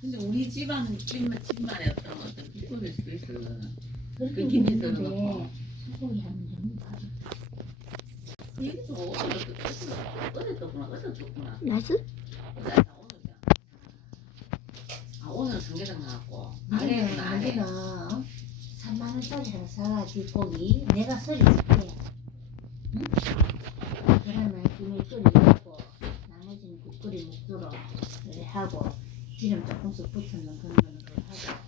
근데 우리 집안 집만 집만의 어떤 어떤 비법일 수도 있어. 그 김이 얘기도 떴구나. 나이스? 아 오늘 성계장 나왔고 아래는 아래는 아래. 여기는 3만 원짜리 하나 사가지고 고기 내가 썰어줄게. 응? 그러면 김을 끓이고 나머지는 국끓이 묵도록 그래 하고 조금씩 붙는 그런 거는 하고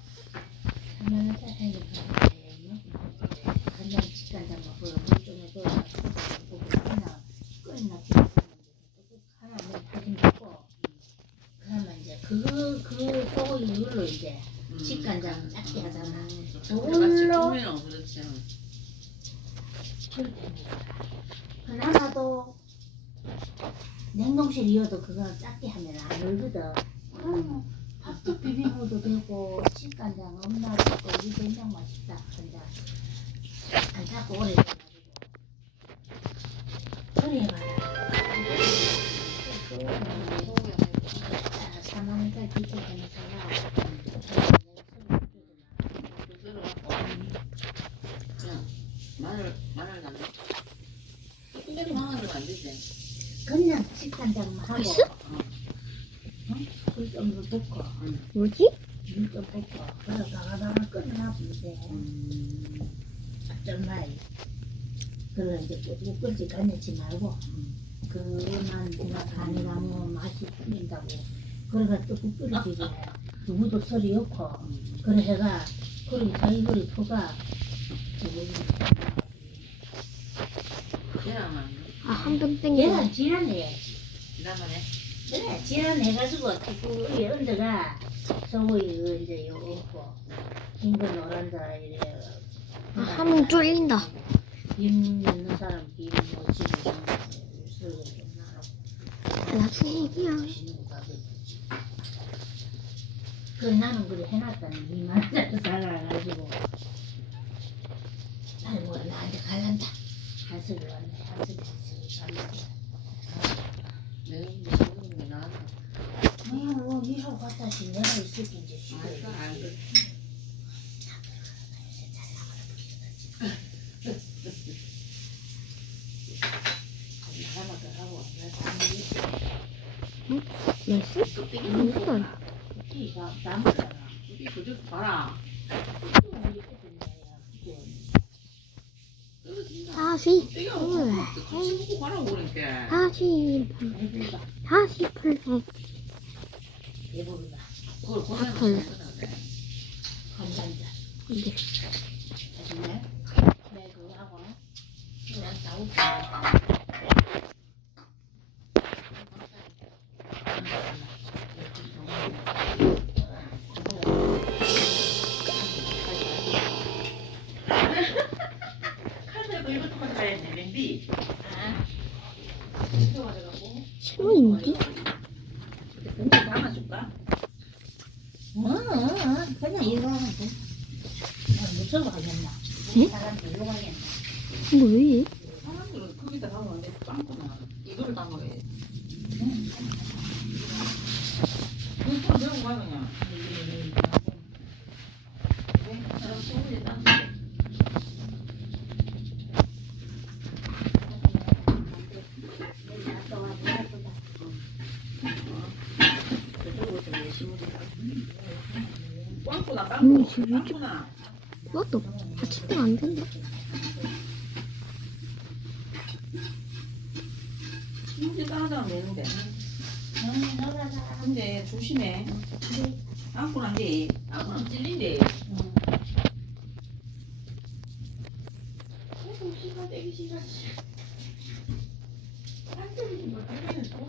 3만 원짜리 하니까 간장 직간장 뭐 그거 물좀에 넣어가지고 그냥 끓이나 기름 하나 뭐 다진 먹고 그러면 이제 그, 그 소고기 이걸로 이제 음. 직간장 작게 하잖아. 음, 그걸로- 그렇지. 그나마도 냉동실 이어도 그거는 작게 하면 안 얼거든. 그 비벼 먹어도 되고 직간장 없나 싶고 우리 된장 맛있다. 간장 안 자꾸 오래 돼가지고 그래 봐라. 3만원짜리 비트코인 사가 썰어갖고 그냥 마늘 마늘 넣는. ቁ꾸대로 망하면 안 되지. 그냥 직간장만 하고? 물좀 붓고 뭐지? 물좀 붓고 그래 가가다가 끓여놔보면 돼 음. 쩔마이 그래 이제 끓지 가내지 말고 음. 그만 그냥 간이 가면 맛이 풀린다고 그래가 또 끓여지게 누구도 소리 없고 음. 그래 해가 그리고 자기 그리 퍼가 계란만 아, 한병 땡겨. 얘가 지난해 지난번에 그래 지난 해가지고 그 위에 언더가 소고기 그 이제 요거 있고 흰거 노란다 이래 아, 하면 쫄린다. 김 있는 사람 김뭐 나라 아, 나중에 그냥. 그 나는 그래 해놨다니 이만 사가지고 아이고 나한테 갈란다 한석이 왔네 한석이 한석이 갈란다 내가 이제 소금이 나왔다. 아유 뭐 미국 갔다시 내가 다시, 그러니까. 다시, 배부르다 다시. 어, 어, 그냥 이거 하면 돼. 무서워 하겠나? 응? 사람들 이거 하겠나? 뭐지? 사람들은 거기다 담으면 돼. 빵꾸나. 이걸 담아야 돼. 그걸 들고 가, 그냥. 네, 사람 소문이 딴 저쪽으로 좀 열심히 해. 빵꾸. 지금 빵꾸나. 그것도 뜨면 안 된다. 신문지 따라가면 되는데. 근데 조심해. 빵꾸는 안 돼. 빵꾸는 찔린대. 응. 아이고, 씨가 되기. 안 때리지 뭐. 돈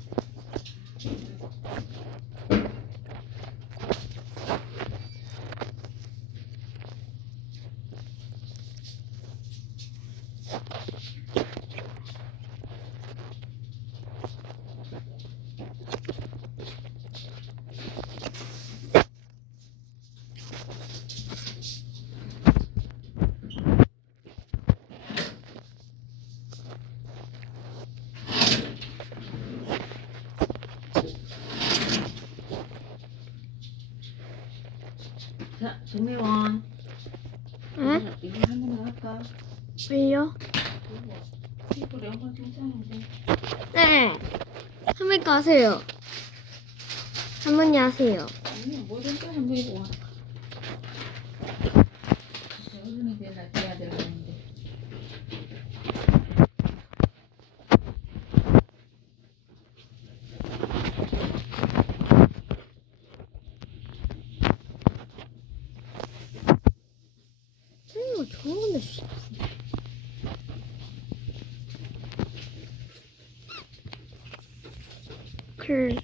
정매원. 응? 이거 한번 할까? 왜요? 이거 레몬 괜찮은데. 네. 할머니 하세요. 할머니 하세요. 아니 뭐든지 한번 해보고 와. 어른이 돼야 되는데. 이거 좋은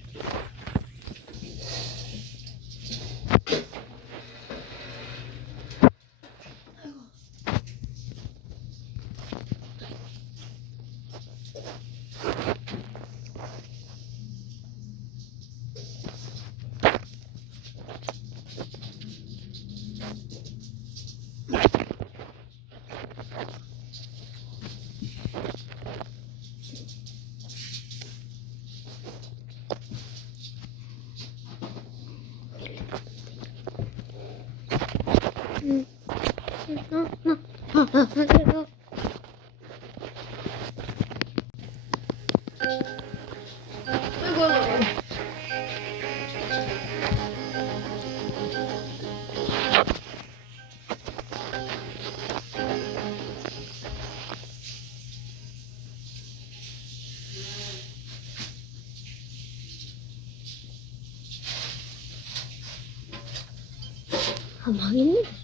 아, 망했네.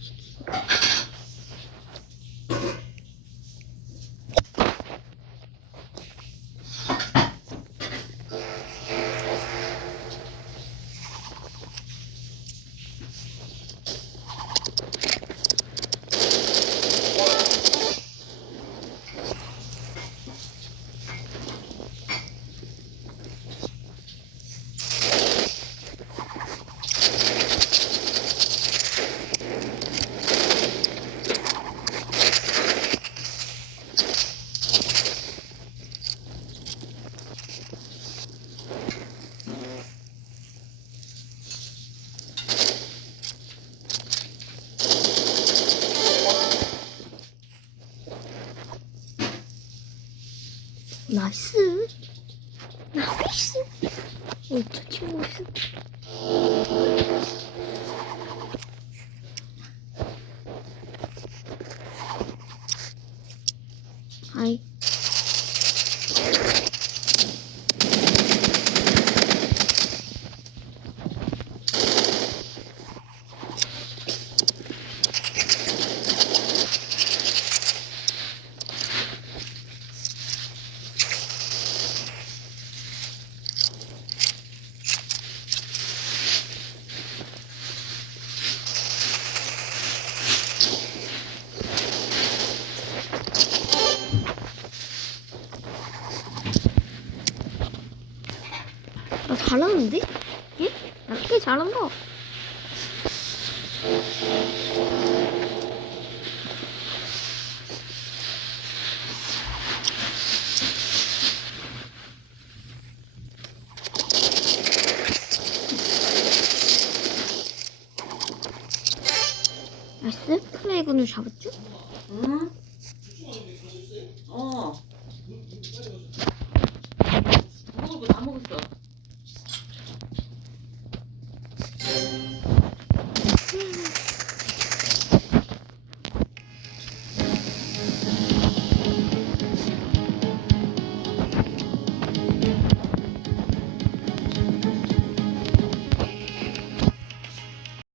나이스. 나이스. 어, 저 친구 있어. 아이. 나 잘하는데? 예? 나 꽤 잘한다. 나이스 플레이군을 잡았죠? 응?